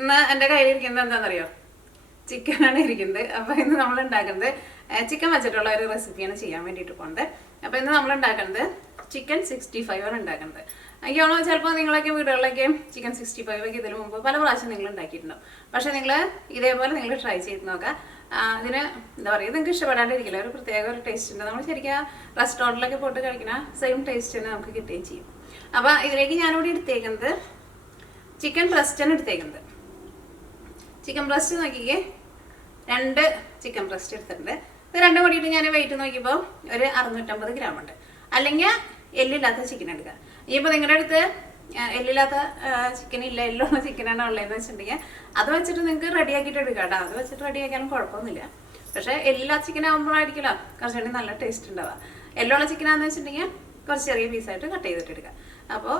ഇന്ന് എൻ്റെ കയ്യിലിരിക്കുന്നത് എന്താണെന്നറിയോ? ചിക്കനാണ് ഇരിക്കുന്നത്. അപ്പോൾ ഇന്ന് നമ്മൾ ഉണ്ടാക്കുന്നത് ചിക്കൻ വെച്ചിട്ടുള്ള ഒരു റെസിപ്പിയാണ് ചെയ്യാൻ വേണ്ടിയിട്ട് പോകുന്നത്. അപ്പോൾ ഇന്ന് നമ്മൾ ഉണ്ടാക്കുന്നത് ചിക്കൻ 65 ആണ് ഉണ്ടാക്കുന്നത്. എനിക്കാണോ ചിലപ്പോൾ നിങ്ങളൊക്കെ വീടുകളിലൊക്കെ ചിക്കൻ 65 ഒക്കെ ഇതിന് മുമ്പ് പല പ്രാവശ്യം നിങ്ങൾ ഉണ്ടാക്കിയിട്ടുണ്ടാവും. പക്ഷേ നിങ്ങൾ ഇതേപോലെ നിങ്ങൾ ട്രൈ ചെയ്ത് നോക്കുക. ഇതിന് എന്താ പറയുക, നിങ്ങൾക്ക് ഇഷ്ടപ്പെടാണ്ടിരിക്കില്ല, ഒരു പ്രത്യേക ഒരു ടേസ്റ്റ് ഉണ്ട്. നമ്മൾ ശരിക്കും റെസ്റ്റോറൻറ്റിലൊക്കെ പോയിട്ട് കഴിക്കുന്ന സെയിം ടേസ്റ്റ് തന്നെ നമുക്ക് കിട്ടുകയും ചെയ്യും. അപ്പോൾ ഇതിലേക്ക് ഞാനിവിടെ എടുത്തേക്കുന്നത് ചിക്കൻ ബ്രസ്റ്റാണ് എടുത്തേക്കുന്നത്. ചിക്കൻ ബ്രസ്റ്റ് നോക്കിക്കേ, 2 ചിക്കൻ ബ്രസ്റ്റ് എടുത്തിട്ടുണ്ട്. ഇത് രണ്ടും കൂടിയിട്ട് ഞാൻ വെയിറ്റ് നോക്കിയപ്പോൾ ഒരു 650 ഗ്രാം ഉണ്ട്. അല്ലെങ്കിൽ എല്ലില്ലാത്ത ചിക്കൻ എടുക്കുക. ഇനിയിപ്പോൾ നിങ്ങളുടെ അടുത്ത് എല്ലില്ലാത്ത ചിക്കൻ ഇല്ല, എല്ലുള്ള ചിക്കനാണ് ഉള്ളതെന്ന് വെച്ചിട്ടുണ്ടെങ്കിൽ അത് വെച്ചിട്ട് നിങ്ങൾക്ക് റെഡിയാക്കിയിട്ട് എടുക്കാം കേട്ടോ. അത് വെച്ചിട്ട് റെഡിയാക്കിയാലും കുഴപ്പമൊന്നുമില്ല. പക്ഷേ എല്ലില്ലാത്ത ചിക്കൻ ആകുമ്പോഴായിരിക്കുമല്ലോ കുറച്ചുകൂടി നല്ല ടേസ്റ്റ് ഉണ്ടാവുക. എല്ലുള്ള ചിക്കനാണെന്ന് വെച്ചിട്ടുണ്ടെങ്കിൽ കുറച്ച് ചെറിയ പീസായിട്ട് കട്ട് ചെയ്തിട്ട് എടുക്കുക. അപ്പോൾ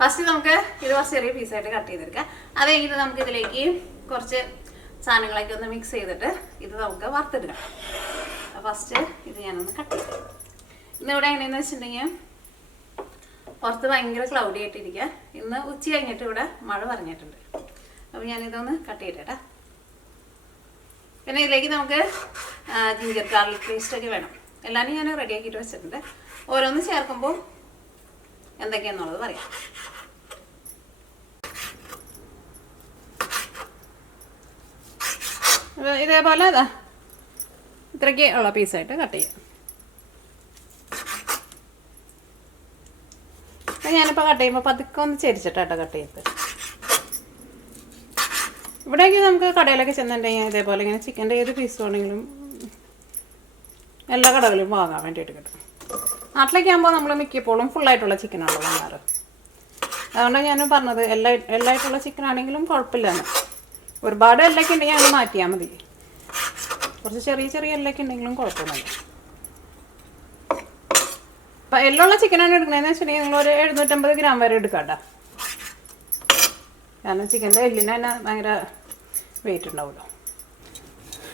ഫസ്റ്റ് നമുക്ക് ഇത് കുറച്ച് ചെറിയ പീസായിട്ട് കട്ട് ചെയ്തെടുക്കാം. അത് കഴിഞ്ഞിട്ട് നമുക്ക് ഇതിലേക്ക് കുറച്ച് സാധനങ്ങളൊക്കെ ഒന്ന് മിക്സ് ചെയ്തിട്ട് ഇത് നമുക്ക് വറുത്തെടുക്കാം. ഫസ്റ്റ് ഇത് ഞാനൊന്ന് കട്ട് ചെയ്യാം. ഇന്നിവിടെ എങ്ങനെയാണെന്ന് വെച്ചിട്ടുണ്ടെങ്കിൽ പുറത്ത് ഭയങ്കര ക്ലൗഡി ആയിട്ടിരിക്കുക. ഇന്ന് ഉച്ച കഴിഞ്ഞിട്ട് ഇവിടെ മഴ പറഞ്ഞിട്ടുണ്ട്. അപ്പോൾ ഞാനിതൊന്ന് കട്ട് ചെയ്തേട്ടാ. പിന്നെ ഇതിലേക്ക് നമുക്ക് ജിഞ്ചർ ഗാർലിക് പേസ്റ്റൊക്കെ വേണം. എല്ലാവരും ഞാൻ റെഡിയാക്കിയിട്ട് വെച്ചിട്ടുണ്ട്. ഓരോന്ന് ചേർക്കുമ്പോൾ എന്തൊക്കെയാണെന്നുള്ളത് പറയാം. ഇതേപോലെ അതാ ഇത്രയ്ക്ക് ഉള്ള പീസായിട്ട് കട്ട് ചെയ്യാം. ഞാനിപ്പോൾ കട്ട് ചെയ്യുമ്പോൾ പതുക്കെ ഒന്ന് ചെരിച്ചിട്ടാട്ടോ കട്ട് ചെയ്തത്. ഇവിടേക്ക് നമുക്ക് കടയിലൊക്കെ ചെന്നിട്ടുണ്ടെങ്കിൽ ഇതേപോലെ ഇങ്ങനെ ചിക്കൻ്റെ ഏത് പീസ് വേണമെങ്കിലും എല്ലാ കടകളിലും വാങ്ങാൻ വേണ്ടിയിട്ട് കിട്ടും. നാട്ടിലേക്ക് ആകുമ്പോൾ നമ്മൾ മിക്കപ്പോഴും ഫുള്ളായിട്ടുള്ള ചിക്കനാണല്ലോ വാങ്ങാറ്. അതുകൊണ്ടാണ് ഞാൻ പറഞ്ഞത് എല്ലായിട്ടുള്ള ചിക്കനാണെങ്കിലും കുഴപ്പമില്ലാന്ന്. ഒരുപാട് എല്ലൊക്കെ ഉണ്ടെങ്കിൽ അത് മാറ്റിയാൽ മതി. കുറച്ച് ചെറിയ ചെറിയ എല്ലൊക്കെ ഉണ്ടെങ്കിലും കുഴപ്പമൊന്നുമില്ല. അപ്പം എല്ലുള്ള ചിക്കനാണ് എടുക്കണതെന്ന് വെച്ചിട്ടുണ്ടെങ്കിൽ നിങ്ങളൊരു 750 ഗ്രാം വരെ എടുക്കാം കേട്ടോ. കാരണം ചിക്കൻ്റെ എല്ലിന് തന്നെ ഭയങ്കര വെയിറ്റ് ഉണ്ടാവുമല്ലോ.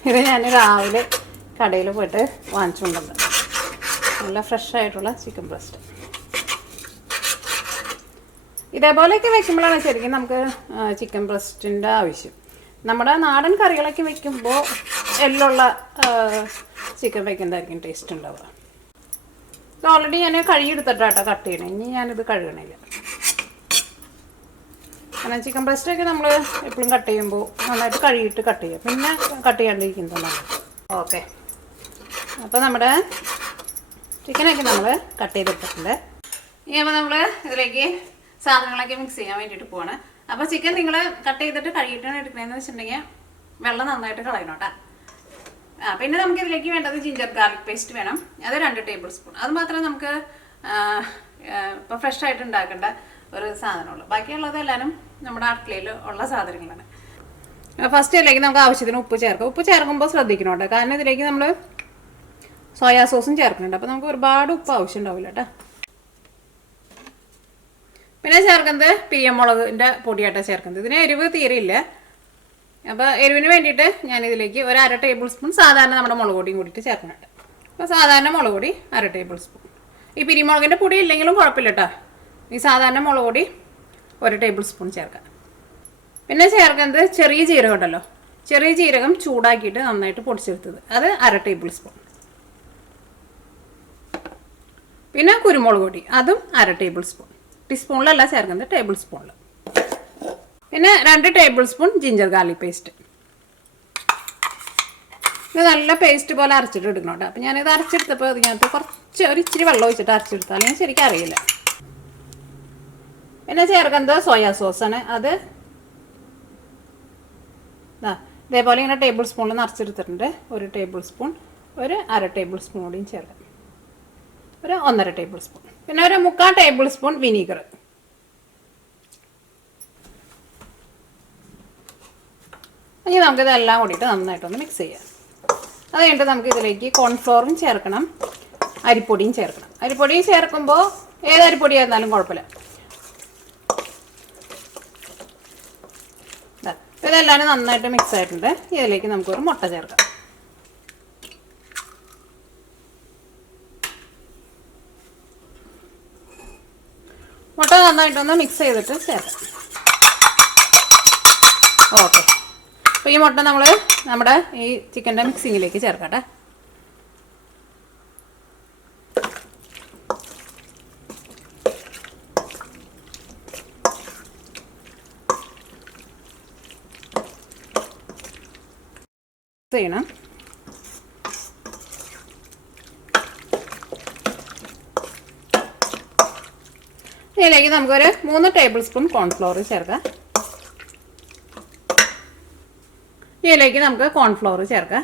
ഇത് ഞാൻ രാവിലെ കടയിൽ പോയിട്ട് വാങ്ങിച്ചുകൊണ്ടുണ്ട്. നല്ല ഫ്രഷ് ആയിട്ടുള്ള ചിക്കൻ ബ്രസ്റ്റ്. ഇതേപോലെയൊക്കെ വെക്കുമ്പോഴാണ് ശരിക്കും നമുക്ക് ചിക്കൻ ബ്രസ്റ്റിൻ്റെ ആവശ്യം. നമ്മുടെ നാടൻ കറികളൊക്കെ വെക്കുമ്പോൾ എല്ലുള്ള ചിക്കൻ വയ്ക്കുന്നതായിരിക്കും ടേസ്റ്റ് ഉണ്ടാവുക. ഇത് ഓൾറെഡി ഞാൻ കഴുകിയെടുത്തിട്ടാട്ടോ കട്ട് ചെയ്യണേ. ഇനി ഞാനിത് കഴുകണില്ല. കാരണം ചിക്കൻ ബ്രസ്റ്റൊക്കെ നമ്മൾ എപ്പോഴും കട്ട് ചെയ്യുമ്പോൾ നന്നായിട്ട് കഴുകിയിട്ട് കട്ട് ചെയ്യുക, പിന്നെ കട്ട് ചെയ്യാണ്ടിരിക്കുന്നതാണ്. ഓക്കെ, അപ്പോൾ നമ്മുടെ ചിക്കനൊക്കെ നമ്മൾ കട്ട് ചെയ്തെടുത്തിട്ടുണ്ട്. ഇനി അപ്പോൾ നമ്മൾ ഇതിലേക്ക് സാധനങ്ങളൊക്കെ മിക്സ് ചെയ്യാൻ വേണ്ടിയിട്ട് പോവാണ്. അപ്പോൾ ചിക്കൻ നിങ്ങൾ കട്ട് ചെയ്തിട്ട് കഴുകിയിട്ടാണ് എടുക്കുന്നതെന്ന് വെച്ചിട്ടുണ്ടെങ്കിൽ വെള്ളം നന്നായിട്ട് കളയണം കേട്ടോ. പിന്നെ നമുക്ക് ഇതിലേക്ക് വേണ്ടത് ജിഞ്ചർ ഗാർലിക് പേസ്റ്റ് വേണം. അത് 2 ടേബിൾ സ്പൂൺ. അത് മാത്രമേ നമുക്ക് ഇപ്പോൾ ഫ്രഷ് ആയിട്ട് ഉണ്ടാക്കേണ്ട ഒരു സാധനമുള്ളൂ. ബാക്കിയുള്ളത് എല്ലാവരും നമ്മുടെ അടുക്കളയിൽ ഉള്ള സാധനങ്ങളാണ്. ഫസ്റ്റ് ഇതിലേക്ക് നമുക്ക് ആവശ്യത്തിന് ഉപ്പ് ചേർക്കാം. ഉപ്പ് ചേർക്കുമ്പോൾ ശ്രദ്ധിക്കണം കേട്ടോ, കാരണം ഇതിലേക്ക് നമ്മൾ സോയാ സോസും ചേർക്കുന്നുണ്ട്. അപ്പോൾ നമുക്ക് ഒരുപാട് ഉപ്പ് ആവശ്യം ഉണ്ടാവില്ല കേട്ടോ. പിന്നെ ചേർക്കുന്നത് പിരിയമുളകിൻ്റെ പൊടിയായിട്ടാണ് ചേർക്കുന്നത്. ഇതിന് എരിവ് തീരെയില്ല. അപ്പോൾ എരിവിന് വേണ്ടിയിട്ട് ഞാനിതിലേക്ക് ഒരു 1/2 ടേബിൾ സ്പൂൺ സാധാരണ നമ്മുടെ മുളക് പൊടിയും കൂടിയിട്ട് ചേർക്കുന്നുണ്ട്. അപ്പോൾ സാധാരണ മുളക് പൊടി 1/2 ടേബിൾ സ്പൂൺ. ഈ പിരിമുളകിൻ്റെ പൊടി ഇല്ലെങ്കിലും കുഴപ്പമില്ല കേട്ടോ. ഈ സാധാരണ മുളക് പൊടി 1 ടേബിൾ സ്പൂൺ ചേർക്കാം. പിന്നെ ചേർക്കുന്നത് ചെറിയ ജീരകം ഉണ്ടല്ലോ, ചെറിയ ജീരകം ചൂടാക്കിയിട്ട് നന്നായിട്ട് പൊടിച്ചെടുത്തത്, അത് 1/2 ടേബിൾ സ്പൂൺ. പിന്നെ കുരുമുളക് പൊടി, അതും 1/2 ടേബിൾ സ്പൂൺ. ടീസ്പൂണിലല്ല ചേർക്കുന്നത്, ടേബിൾ സ്പൂണിൽ. പിന്നെ 2 table spoon ginger garlic paste. ഇത് നല്ല പേസ്റ്റ് പോലെ അരച്ചിട്ട് എടുക്കണം കേട്ടോ. അപ്പോൾ ഞാനിത് അരച്ചെടുത്തപ്പോൾ ഇതിനകത്ത് കുറച്ച് ഇച്ചിരി വെള്ളം ഒഴിച്ചിട്ട് അരച്ചെടുത്താൽ അല്ലെങ്കിൽ ശരിക്കും അറിയില്ല. പിന്നെ ചേർക്കുന്നത് സോയാ സോസാണ്. അത് ഇതേപോലെ ഇങ്ങനെ ടേബിൾ സ്പൂണിൽ നിറച്ചെടുത്തിട്ടുണ്ട്. 1 ടേബിൾ സ്പൂൺ, ഒരു 1/2 ടേബിൾ സ്പൂൺ കൂടിയും ചേർക്കാം, ഒരു 1.5 ടേബിൾ സ്പൂൺ. പിന്നെ ഒരു 3/4 ടേബിൾ സ്പൂൺ വിനീഗർ. ഇനി നമുക്കിതെല്ലാം കൂടിയിട്ട് നന്നായിട്ടൊന്ന് മിക്സ് ചെയ്യാം. അത് കഴിഞ്ഞിട്ട് നമുക്ക് ഇതിലേക്ക് കോൺഫ്ലോറും ചേർക്കണം, അരിപ്പൊടിയും ചേർക്കണം. അരിപ്പൊടിയും ചേർക്കുമ്പോൾ ഏത് അരിപ്പൊടി ആയിരുന്നാലും കുഴപ്പമില്ല. ഇതെല്ലാം നന്നായിട്ട് മിക്സ് ആയിട്ടുണ്ട്. ഇതിലേക്ക് നമുക്കൊരു മുട്ട ചേർക്കാം. മുട്ട നന്നായിട്ടൊന്ന് മിക്സ് ചെയ്തിട്ട് ചേർക്കാം. ഓക്കെ. അപ്പോൾ ഈ മുട്ട നമ്മൾ നമ്മുടെ ഈ ചിക്കൻ്റെ മിക്സിങ്ങിലേക്ക് ചേർക്കട്ടെ. ചെയ്യണം. ഇതിലേക്ക് നമുക്കൊരു 3 ടേബിൾ സ്പൂൺ കോൺഫ്ലോർ ചേർക്കാം. ഇതിലേക്ക് നമുക്ക് കോൺഫ്ലോർ ചേർക്കാം.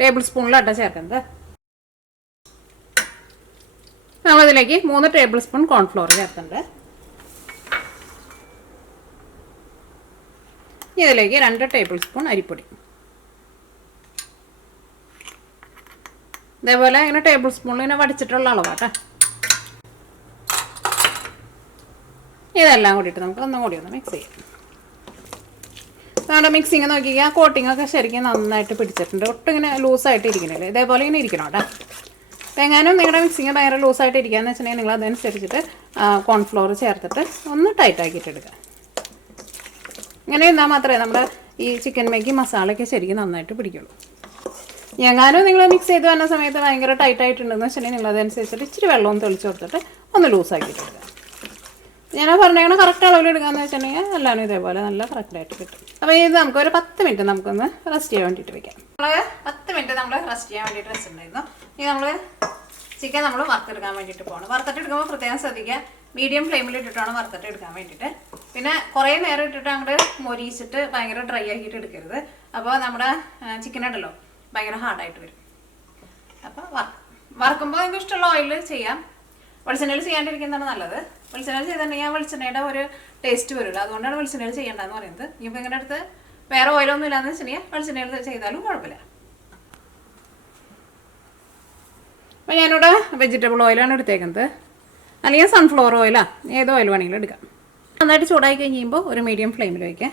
ടേബിൾ സ്പൂണിലാട്ടോ ചേർക്കുന്നത്. നമ്മളിതിലേക്ക് 3 ടേബിൾ സ്പൂൺ കോൺഫ്ലോർ ചേർക്കുന്നുണ്ട്. ഇതിലേക്ക് 2 ടേബിൾ സ്പൂൺ അരിപ്പൊടി. ഇതേപോലെ ഇങ്ങനെ ടേബിൾ സ്പൂണിൽ ഇങ്ങനെ വടിച്ചിട്ടുള്ള അളവാട്ടോ. ഇതെല്ലാം കൂടിയിട്ട് നമുക്ക് ഒന്നും കൂടി ഒന്ന് മിക്സ് ചെയ്യാം. നമ്മുടെ മിക്സിങ് നോക്കിയാൽ കോട്ടിങ്ങൊക്കെ ശരിക്കും നന്നായിട്ട് പിടിച്ചിട്ടുണ്ട്. ഒട്ടും ഇങ്ങനെ ലൂസായിട്ട് ഇരിക്കണില്ലേ, ഇതേപോലെ ഇങ്ങനെ ഇരിക്കണം കേട്ടോ. അപ്പോൾ എങ്ങാനും നിങ്ങളുടെ മിക്സിങ് ഭയങ്കര ലൂസായിട്ട് ഇരിക്കുകയെന്ന് വെച്ചിട്ടുണ്ടെങ്കിൽ നിങ്ങൾ അതനുസരിച്ചിട്ട് കോൺഫ്ലോർ ചേർത്തിട്ട് ഒന്ന് ടൈറ്റാക്കിയിട്ട് എടുക്കുക. ഇങ്ങനെ ഇരുന്നാൽ മാത്രമേ നമ്മുടെ ഈ ചിക്കൻ മേക്ക് മസാലയൊക്കെ ശരിക്കും നന്നായിട്ട് പിടിക്കുള്ളൂ. എങ്ങാനും നിങ്ങൾ മിക്സ് ചെയ്ത് വരുന്ന സമയത്ത് ഭയങ്കര ടൈറ്റായിട്ടുണ്ടെന്ന് വെച്ചിട്ടുണ്ടെങ്കിൽ നിങ്ങൾ അതനുസരിച്ചിട്ട് ഇച്ചിരി വെള്ളവും തെളിച്ച് കൊടുത്തിട്ട് ഒന്ന് ലൂസാക്കിയിട്ട് എടുക്കുക. ഞാൻ പറഞ്ഞേക്കണം കറക്റ്റ് അളവിൽ എടുക്കാമെന്ന് വെച്ചിട്ടുണ്ടെങ്കിൽ എല്ലാവരും ഇതേപോലെ നല്ല കറക്റ്റായിട്ട് കിട്ടും. അപ്പോൾ ഇത് നമുക്കൊരു 10 മിനിറ്റ് നമുക്കൊന്ന് റെസ്റ്റ് ചെയ്യാൻ വേണ്ടിയിട്ട് വെക്കാം. നമ്മൾ 10 മിനിറ്റ് നമ്മൾ റെസ്റ്റ് ചെയ്യാൻ വേണ്ടിയിട്ട് റെസ്റ്റ് ഉണ്ടായിരുന്നു. ഇനി നമ്മൾ ചിക്കൻ നമ്മൾ വറുത്തെടുക്കാൻ വേണ്ടിയിട്ട് പോകണം. വറുത്തിട്ടെടുക്കുമ്പോൾ പ്രത്യേകം ശ്രദ്ധിക്കുക, മീഡിയം ഫ്ലെയിമിൽ ഇട്ടിട്ടാണ് വറുത്തിട്ട് എടുക്കാൻ വേണ്ടിയിട്ട്. പിന്നെ കുറേ നേരം ഇട്ടിട്ട് അങ്ങോട്ട് മൊരിയിച്ചിട്ട് ഭയങ്കര ഡ്രൈ ആക്കിയിട്ട് എടുക്കരുത്. അപ്പോൾ നമ്മുടെ ചിക്കൻ ഉണ്ടല്ലോ ഭയങ്കര ഹാർഡായിട്ട് വരും. അപ്പോൾ വറുക്കുമ്പോൾ നിങ്ങൾക്ക് ഇഷ്ടമുള്ള ഓയിലിൽ ചെയ്യാം. വെളിച്ചെണ്ണയിൽ ചെയ്യാണ്ടിരിക്കുന്നതാണ് നല്ലത്. വെളിച്ചെണ്ണയിൽ ചെയ്തിട്ടുണ്ടെങ്കിൽ ആ വെളിച്ചെണ്ണയുടെ ഒരു ടേസ്റ്റ് വരില്ല. അതുകൊണ്ടാണ് വെളിച്ചെണ്ണയിൽ ചെയ്യേണ്ടതെന്ന് പറയുന്നത്. ഇനിയിപ്പോൾ നിങ്ങളുടെ അടുത്ത് വേറെ ഓയിലൊന്നും ഇല്ലാന്ന് വെച്ചിട്ടുണ്ടെങ്കിൽ വെളിച്ചെണ്ണയിൽ ചെയ്താലും കുഴപ്പമില്ല. അപ്പോൾ ഞാനിവിടെ വെജിറ്റബിൾ ഓയിലാണ് എടുത്തേക്കുന്നത്, അല്ലെങ്കിൽ സൺഫ്ലവർ ഓയിലാണ്, ഏത് ഓയിൽ വേണമെങ്കിലും എടുക്കാം. നന്നായിട്ട് ചൂടായി കഴിയുമ്പോൾ ഒരു മീഡിയം ഫ്ലെയിമിൽ വയ്ക്കാം.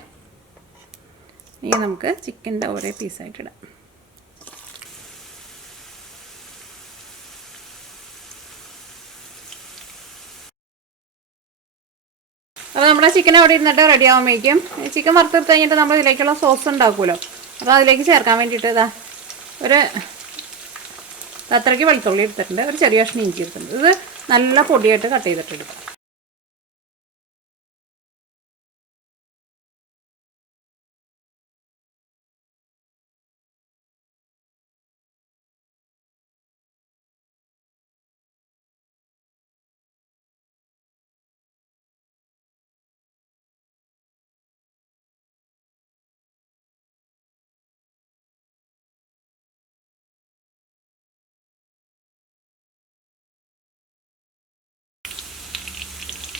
ഇനി നമുക്ക് ചിക്കൻ്റെ ഓരോ പീസായിട്ട് ഇടാം. അപ്പോൾ നമ്മുടെ ചിക്കൻ അവിടെ ഇരുന്നിട്ട് റെഡി ആകുമ്പോഴേക്കും ചിക്കൻ വറുത്തെടുത്ത് കഴിഞ്ഞിട്ട് നമ്മൾ ഇതിലേക്കുള്ള സോസ് ഉണ്ടാക്കുമല്ലോ. അപ്പോൾ അതിലേക്ക് ചേർക്കാൻ വേണ്ടിയിട്ട് ഇതാ ഒരു അത്രയ്ക്ക് വെളുത്തുള്ളി എടുത്തിട്ടുണ്ട്, ഒരു ചെറിയ കഷ്ണം ഇഞ്ചി എടുത്തിട്ടുണ്ട്. ഇത് നല്ല പൊടിയായിട്ട് കട്ട് ചെയ്തിട്ട് എടുക്കാം.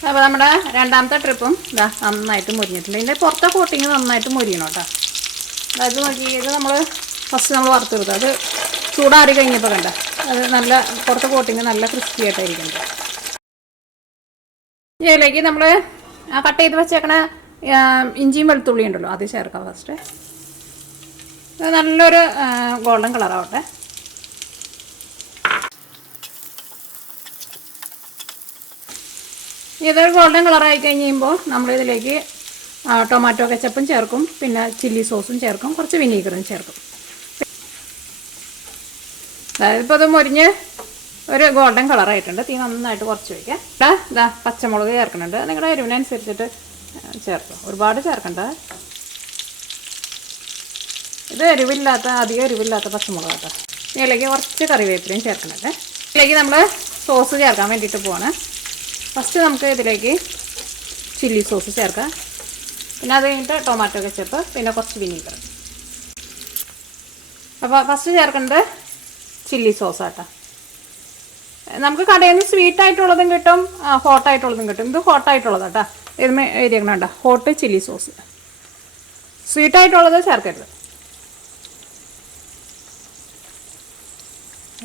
അപ്പോൾ നമ്മുടെ രണ്ടാമത്തെ ട്രിപ്പും ഇതാ നന്നായിട്ട് മുരിഞ്ഞിട്ടുണ്ട്. ഇതിൻ്റെ പുറത്തെ കോട്ടിങ് നന്നായിട്ട് മുരിയണം കേട്ടോ. അതായത് നോക്കിയത് നമ്മൾ ഫസ്റ്റ് നമ്മൾ വറുത്തെടുത്തു, അത് ചൂടാറി കഴിഞ്ഞപ്പോൾ കണ്ട അത് നല്ല പുറത്തെ കോട്ടിങ് നല്ല ക്രിസ്പി ആയിട്ടായിരിക്കുന്നത്. ഇതിലേക്ക് നമ്മൾ കട്ട് ചെയ്ത് വെച്ചേക്കണ ഇഞ്ചിയും വെളുത്തുള്ളി ഉണ്ടല്ലോ അത് ചേർക്കാം. ഫസ്റ്റ് ഇത് നല്ലൊരു ഗോൾഡൻ കളറാവട്ടെ. ഇതൊരു ഗോൾഡൻ കളറായി കഴിയുമ്പോൾ നമ്മളിതിലേക്ക് ടൊമാറ്റോ കെച്ചപ്പും ചേർക്കും, പിന്നെ ചില്ലി സോസും ചേർക്കും, കുറച്ച് വിനീഗറും ചേർക്കും. അതായത് ഇപ്പോൾ അത് മുരിഞ്ഞ് ഒരു ഗോൾഡൻ കളറായിട്ടുണ്ട്. തീ നന്നായിട്ട് കുറച്ച് വയ്ക്കാം. ഇതാ പച്ചമുളക് ചേർക്കുന്നുണ്ട്, നിങ്ങളുടെ എരിവിനനുസരിച്ചിട്ട് ചേർക്കും, ഒരുപാട് ചേർക്കണ്ട. ഇത് അധികം എരിവില്ലാത്ത പച്ചമുളക് കേട്ടോ. ഇതിലേക്ക് കുറച്ച് കറിവേപ്പിലയും ചേർക്കുന്നുണ്ട്. ഇതിലേക്ക് നമ്മൾ സോസ് ചേർക്കാൻ വേണ്ടിയിട്ട് പോവാണ്. ഫസ്റ്റ് നമുക്ക് ഇതിലേക്ക് ചില്ലി സോസ് ചേർക്കാം, പിന്നെ അത് കഴിഞ്ഞിട്ട് ടൊമാറ്റോ കെച്ചപ്പ്, പിന്നെ കുറച്ച് വിനീഗർ. അപ്പോൾ ഫസ്റ്റ് ചേർക്കേണ്ടത് ചില്ലി സോസാട്ടോ. നമുക്ക് കടയിൽ നിന്ന് സ്വീറ്റായിട്ടുള്ളതും കിട്ടും, ഹോട്ടായിട്ടുള്ളതും കിട്ടും. ഇത് ഹോട്ടായിട്ടുള്ളതാട്ടോ. ഇതിന് എഴുതിയേക്കണ ഹോട്ട് ചില്ലി സോസ്. സ്വീറ്റായിട്ടുള്ളത് ചേർക്കരുത്.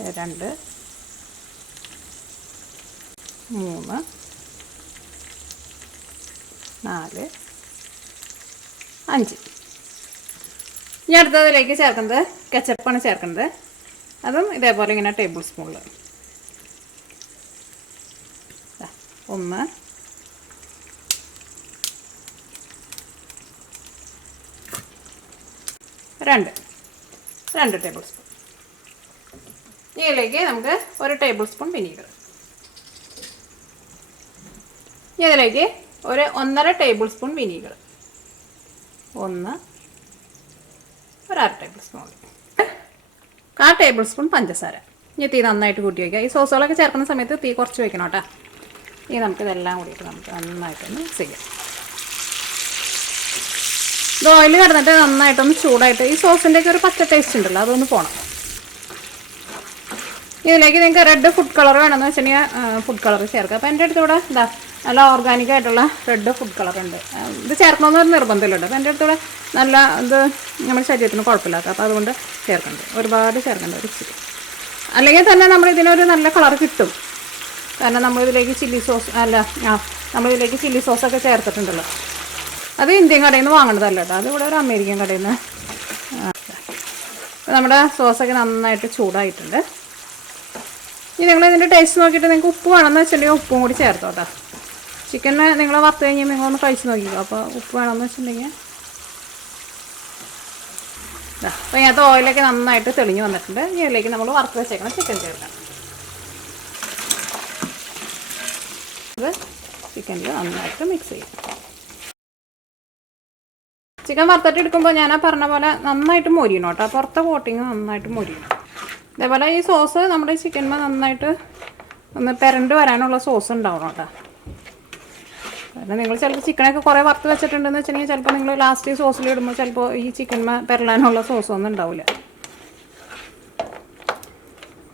2 3 4 5. ഇനി അടുത്തതിലേക്ക് ചേർക്കുന്നത് കെച്ചപ്പാണ് ചേർക്കുന്നത്. അതും ഇതേപോലെ ഇങ്ങനെ ടേബിൾ സ്പൂണിൽ 1 രണ്ട് ടേബിൾ സ്പൂൺ. ഇതിലേക്ക് നമുക്ക് 1 ടേബിൾ സ്പൂൺ വിനീഗർ. ഇതിലേക്ക് 1.5 table spoon vinegar. 1 1/2 table spoon. 1/4 table spoon പഞ്ചസാര. ഇനി തീ നന്നായിട്ട് കൂട്ടി വയ്ക്കുക. ഈ സോസുകളൊക്കെ ചേർക്കുന്ന സമയത്ത് തീ കുറച്ച് വയ്ക്കണം കേട്ടോ. ഇനി നമുക്കിതെല്ലാം കൂടിയിട്ട് നമുക്ക് നന്നായിട്ടൊന്ന് മിക്സ് ചെയ്യാം. ഇത് ഓയിൽ കിടന്നിട്ട് നന്നായിട്ടൊന്ന് ചൂടായിട്ട് ഈ സോസിൻ്റെയൊക്കെ ഒരു പച്ച ടേസ്റ്റ് ഉണ്ടല്ലോ, അതൊന്ന് പോകണം. ഇതിലേക്ക് നിങ്ങൾക്ക് റെഡ് ഫുഡ് കളർ വേണമെന്ന് വെച്ചിട്ടുണ്ടെങ്കിൽ ഫുഡ് കളർ ചേർക്കുക. അപ്പോൾ എൻ്റെ അടുത്ത് ഇവിടെ നല്ല ഓർഗാനിക് ആയിട്ടുള്ള റെഡ് ഫുഡ് കളർ ഉണ്ട്. ഇത് ചേർക്കണമെന്ന് ഒരു നിർബന്ധമില്ലുണ്ട്. അപ്പോൾ എൻ്റെ അടുത്ത് ഇവിടെ നല്ല ഇത് നമ്മുടെ ശരീരത്തിന് കുഴപ്പമില്ലാത്ത, അപ്പോൾ അതുകൊണ്ട് ചേർക്കണ്ട, ഒരുപാട് ചേർക്കേണ്ട ഒരു ഇച്ചിരി. അല്ലെങ്കിൽ തന്നെ നമ്മളിതിനൊരു നല്ല കളർ കിട്ടും. കാരണം നമ്മളിതിലേക്ക് ചില്ലി സോസ് നമ്മളിതിലേക്ക് ചില്ലി സോസൊക്കെ ചേർത്തിട്ടുണ്ടല്ലോ. അത് ഇന്ത്യൻ കടയിൽ നിന്ന് വാങ്ങേണ്ടതല്ല കേട്ടോ, അതിവിടെ ഒരു അമേരിക്കൻ കടയിൽ നിന്ന്. നമ്മുടെ സോസൊക്കെ നന്നായിട്ട് ചൂടായിട്ടുണ്ട്. ഇനി നിങ്ങൾ ഇതിൻ്റെ ടേസ്റ്റ് നോക്കിയിട്ട് നിങ്ങൾക്ക് ഉപ്പ് വേണമെന്ന് വെച്ചിട്ടുണ്ടെങ്കിൽ ഉപ്പും കൂടി ചേർത്തോ കേട്ടോ. ചിക്കനെ നിങ്ങൾ വറുത്ത് കഴിഞ്ഞാൽ നിങ്ങളൊന്ന് കഴിച്ച് നോക്കിക്കോ. അപ്പോൾ ഉപ്പ് വേണമെന്ന് വെച്ചിട്ടുണ്ടെങ്കിൽ അപ്പോൾ ഇതിനകത്ത് ഓയിലൊക്കെ നന്നായിട്ട് തെളിഞ്ഞ് വന്നിട്ടുണ്ട്. ഇതിലേക്ക് നമ്മൾ വറുത്ത് വെച്ചേക്കണം ചിക്കൻ ചേർക്കാം. ഇത് ചിക്കനിൽ നന്നായിട്ട് മിക്സ് ചെയ്യും. ചിക്കൻ വറുത്തിട്ട് എടുക്കുമ്പോൾ ഞാൻ പറഞ്ഞ പോലെ നന്നായിട്ട് മൊരിയണം കേട്ടോ. പുറത്തെ കോട്ടിങ് നന്നായിട്ട് മൊരിയണം. അതേപോലെ ഈ സോസ് നമ്മുടെ ചിക്കന്മേൽ നന്നായിട്ട് ഒന്ന് പെരണ്ട് വരാനുള്ള സോസ് ഉണ്ടാവണം കേട്ടോ. കാരണം നിങ്ങൾ ചിലപ്പോൾ ചിക്കനൊക്കെ കുറേ വറുത്ത് വെച്ചിട്ടുണ്ടെന്ന് വെച്ചിട്ടുണ്ടെങ്കിൽ ചിലപ്പോൾ നിങ്ങൾ ലാസ്റ്റ് സോസിലിടുമ്പോൾ ചിലപ്പോൾ ഈ ചിക്കന്മേൽ പെരലാനുള്ള സോസൊന്നും ഉണ്ടാവില്ല.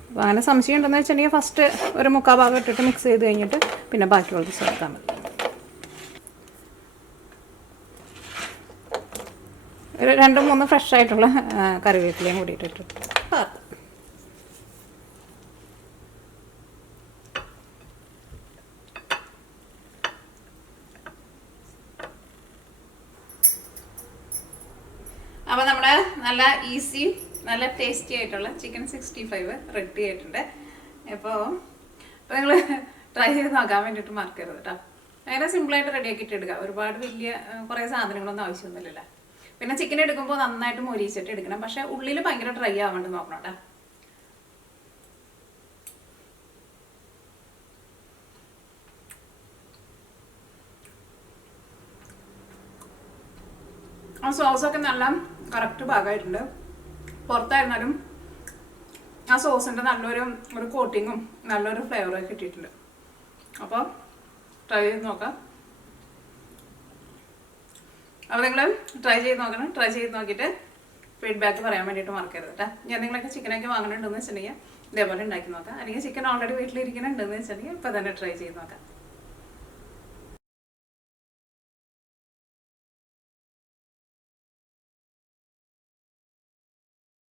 അപ്പോൾ അങ്ങനെ സംശയം ഉണ്ടെന്ന് വെച്ചിട്ടുണ്ടെങ്കിൽ ഫസ്റ്റ് ഒരു 3/4 ഭാഗം ഇട്ടിട്ട് മിക്സ് ചെയ്ത് കഴിഞ്ഞിട്ട് പിന്നെ ബാക്കിയുള്ളത് ചേർത്താൽ മതി. ഒരു 2-3 ഫ്രഷ് ആയിട്ടുള്ള കറിവേപ്പിലയും കൂടിയിട്ട് ഇട്ടിട്ട് അപ്പോൾ നമ്മുടെ നല്ല ഈസി നല്ല ടേസ്റ്റി ആയിട്ടുള്ള ചിക്കൻ 65 റെഡി ആയിട്ടുണ്ട്. അപ്പോൾ നിങ്ങൾ ട്രൈ ചെയ്ത് നോക്കാൻ വേണ്ടിയിട്ട് മറക്കരുത് കേട്ടോ. അങ്ങനെ സിമ്പിളായിട്ട് റെഡിയാക്കിയിട്ട് എടുക്കുക. ഒരുപാട് വലിയ കുറേ സാധനങ്ങളൊന്നും ആവശ്യമൊന്നുമില്ലല്ലോ. പിന്നെ ചിക്കൻ എടുക്കുമ്പോൾ നന്നായിട്ട് മൊരിച്ചിട്ട് എടുക്കണം. പക്ഷേ ഉള്ളിൽ ഭയങ്കര ഡ്രൈ ആവാണ്ട് നോക്കണം കേട്ടോ. ആ സോസൊക്കെ നല്ല കറക്റ്റ് ഭാഗമായിട്ടുണ്ട്. പുറത്തായിരുന്നാലും ആ സോസിൻ്റെ നല്ലൊരു കോട്ടിങ്ങും നല്ലൊരു ഫ്ലേവറൊക്കെ കിട്ടിയിട്ടുണ്ട്. അപ്പോൾ ട്രൈ ചെയ്ത് നോക്കാം. അപ്പോൾ നിങ്ങൾ ട്രൈ ചെയ്ത് നോക്കണം. ട്രൈ ചെയ്ത് നോക്കിയിട്ട് ഫീഡ്ബാക്ക് പറയാൻ വേണ്ടിയിട്ട് മറക്കരുത് കേട്ടോ. ഞാൻ നിങ്ങളൊക്കെ ചിക്കനൊക്കെ വാങ്ങുന്നുണ്ടെന്ന് വെച്ചിട്ടുണ്ടെങ്കിൽ ഇതേപോലെ ഉണ്ടാക്കി നോക്കാം. അല്ലെങ്കിൽ ചിക്കൻ ഓൾറെഡി വീട്ടിലിരിക്കുന്നുണ്ടെന്ന് വെച്ചിട്ടുണ്ടെങ്കിൽ ഇപ്പോൾ തന്നെ ട്രൈ ചെയ്ത് നോക്കാം.